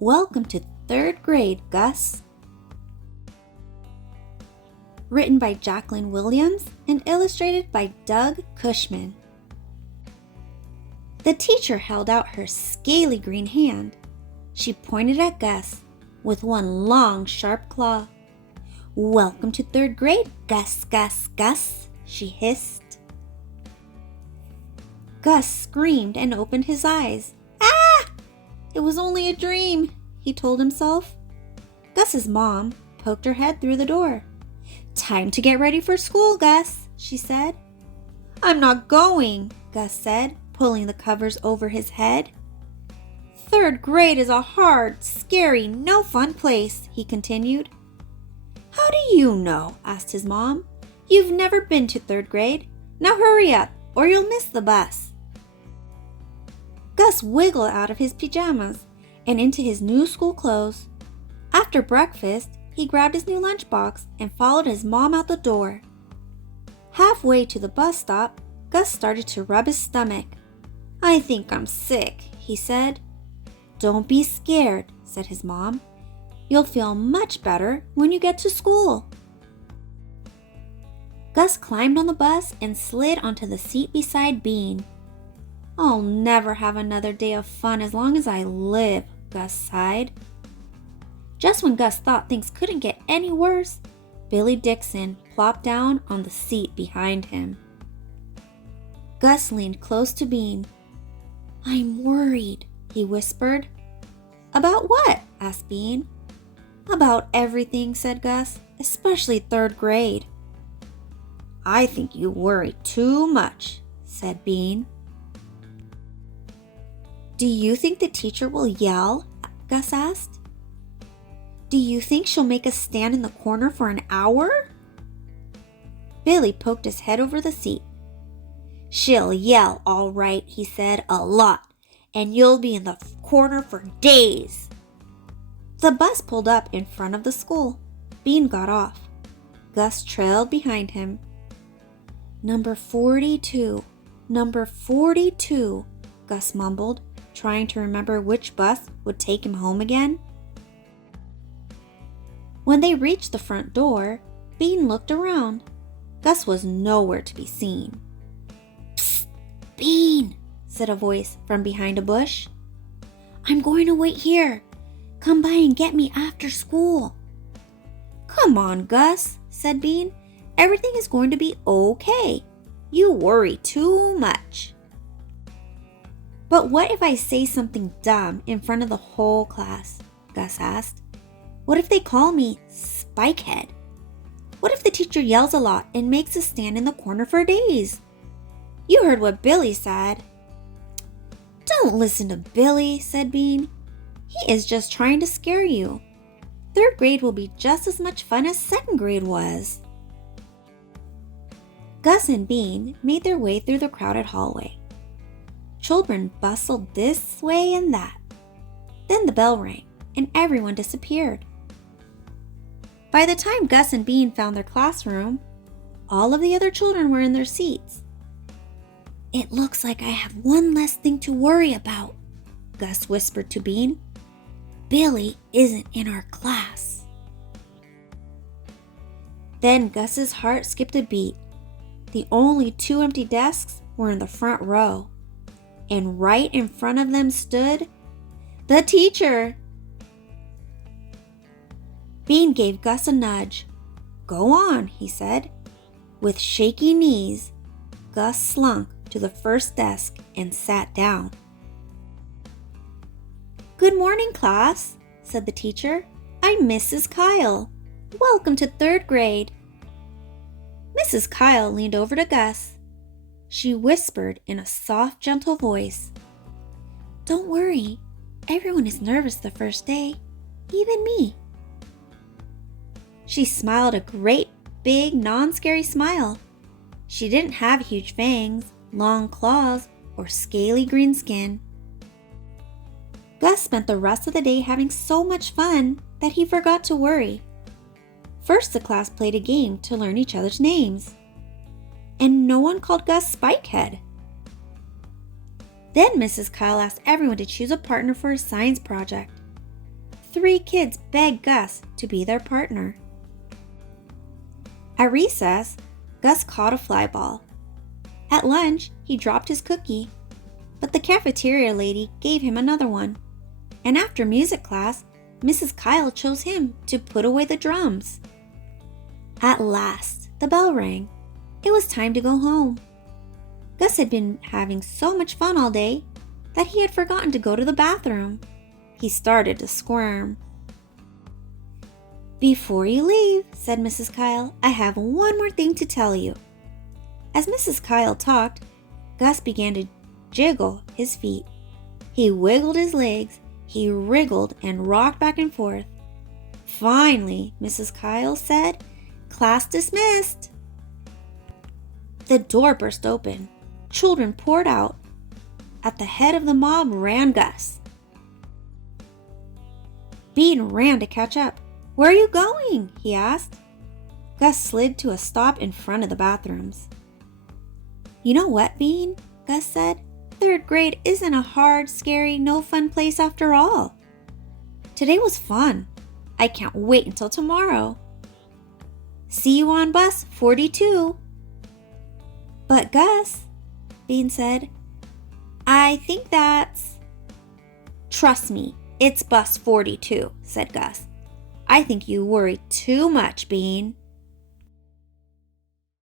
Welcome to 3rd grade, Gus. Written by Jacqueline Williams and illustrated by Doug Cushman. The teacher held out her scaly green hand. She pointed at Gus with one long, sharp claw. "Welcome to 3rd grade, Gus, Gus, Gus," she hissed. Gus screamed and opened his eyes. "Ah! It was only a dream," he told himself. Gus's mom poked her head through the door. "Time to get ready for school, Gus," she said. "I'm not going," Gus said, pulling the covers over his head. "3rd grade is a hard, scary, no fun place," he continued. "How do you know?" asked his mom. "You've never been to 3rd grade. Now hurry up, or you'll miss the bus." Gus wiggled out of his pajamas and into his new school clothes. After breakfast, he grabbed his new lunchbox and followed his mom out the door. Halfway to the bus stop, Gus started to rub his stomach. "I think I'm sick," he said. "Don't be scared," said his mom. "You'll feel much better when you get to school." Gus climbed on the bus and slid onto the seat beside Bean. "I'll never have another day of fun as long as I live," Gus sighed. Just when Gus thought things couldn't get any worse, Billy Dixon plopped down on the seat behind him. Gus leaned close to Bean. "I'm worried," he whispered. "About what?" asked Bean. "About everything," said Gus, "especially 3rd grade." "I think you worry too much," said Bean. "Do you think the teacher will yell?" Gus asked. "Do you think she'll make us stand in the corner for an hour?" Billy poked his head over the seat. "She'll yell, all right," he said, "a lot, and you'll be in the corner for days." The bus pulled up in front of the school. Bean got off. Gus trailed behind him. Number 42, number 42, Gus mumbled, trying to remember which bus would take him home again. When they reached the front door, Bean looked around. Gus was nowhere to be seen. "Psst, Bean," said a voice from behind a bush. "I'm going to wait here. Come by and get me after school." "Come on, Gus," said Bean. "Everything is going to be okay. You worry too much." "But what if I say something dumb in front of the whole class?" Gus asked. "What if they call me Spikehead? What if the teacher yells a lot and makes us stand in the corner for days? You heard what Billy said." "Don't listen to Billy," said Bean. "He is just trying to scare you. 3rd grade will be just as much fun as 2nd grade was." Gus and Bean made their way through the crowded hallway. Children bustled this way and that. Then the bell rang, and everyone disappeared. By the time Gus and Bean found their classroom, all of the other children were in their seats. "It looks like I have one less thing to worry about," Gus whispered to Bean. "Billy isn't in our class." Then Gus's heart skipped a beat. The only 2 empty desks were in the front row, and right in front of them stood the teacher. Bean gave Gus a nudge. "Go on," he said. With shaky knees, Gus slunk to the first desk and sat down. "Good morning, class," said the teacher. "I'm Mrs. Kyle. Welcome to 3rd grade." Mrs. Kyle leaned over to Gus. She whispered in a soft, gentle voice, "Don't worry. Everyone is nervous the first day, even me." She smiled a great, big, non-scary smile. She didn't have huge fangs, long claws, or scaly green skin. Gus spent the rest of the day having so much fun that he forgot to worry. First, the class played a game to learn each other's names. And no one called Gus Spikehead. Then Mrs. Kyle asked everyone to choose a partner for a science project. 3 kids begged Gus to be their partner. At recess, Gus caught a fly ball. At lunch, he dropped his cookie, but the cafeteria lady gave him another one. And after music class, Mrs. Kyle chose him to put away the drums. At last, the bell rang. It was time to go home. Gus had been having so much fun all day that he had forgotten to go to the bathroom. He started to squirm. "Before you leave," said Mrs. Kyle, "I have one more thing to tell you." As Mrs. Kyle talked, Gus began to jiggle his feet. He wiggled his legs. He wriggled and rocked back and forth. Finally, Mrs. Kyle said, "Class dismissed." The door burst open. Children poured out. At the head of the mob ran Gus. Bean ran to catch up. "Where are you going?" he asked. Gus slid to a stop in front of the bathrooms. "You know what, Bean?" Gus said. "3rd grade isn't a hard, scary, no fun place after all. Today was fun. I can't wait until tomorrow. See you on bus 42. "But Gus," Bean said, "I think that's—" "Trust me, it's bus 42, said Gus. "I think you worry too much, Bean."